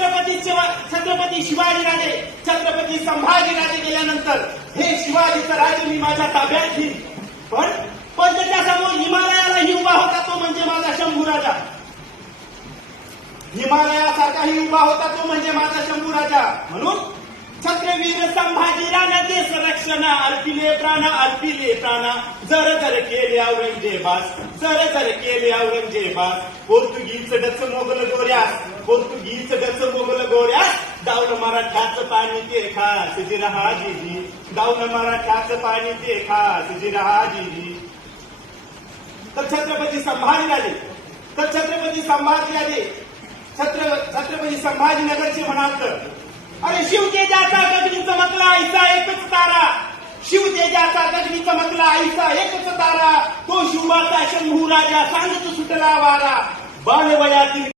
छत्रपती शिवाजीराजे, छत्रपती संभाजीराजे गेल्यानंतर हे शिवाजीचं राज्य मी माझ्या ताब्यात घेईन. पण त्याच्यासमोर हिमालयालाही उभा होता तो म्हणजे माझा शंभूराजा. हिमालयासारखाही उभा होता तो म्हणजे माझा शंभूराजा. म्हणून छत्रवीर संभाजी राणा देश रक्षण अर्पिले प्राण जर केले औरंगजेबास, जर केले औरंगजेबास. पोर्तुगीज डच मोगल गोऱ्यास दावलं मराठ्याचं पाणी ते खास जिरहाजी, दावलं मराठ्याचं पाणी ते खास जिरहाजी. तर छत्रपती संभाजीनगरचे म्हणाल तर अरे शिवतेजाचा गगनी चमकला आईचा एकच तारा, शिवतेजाचा गगनी चमकला आईचा एकच तारा. तो शिवाचा शंभू राजा सांगत सुटला वारा. बालवयातील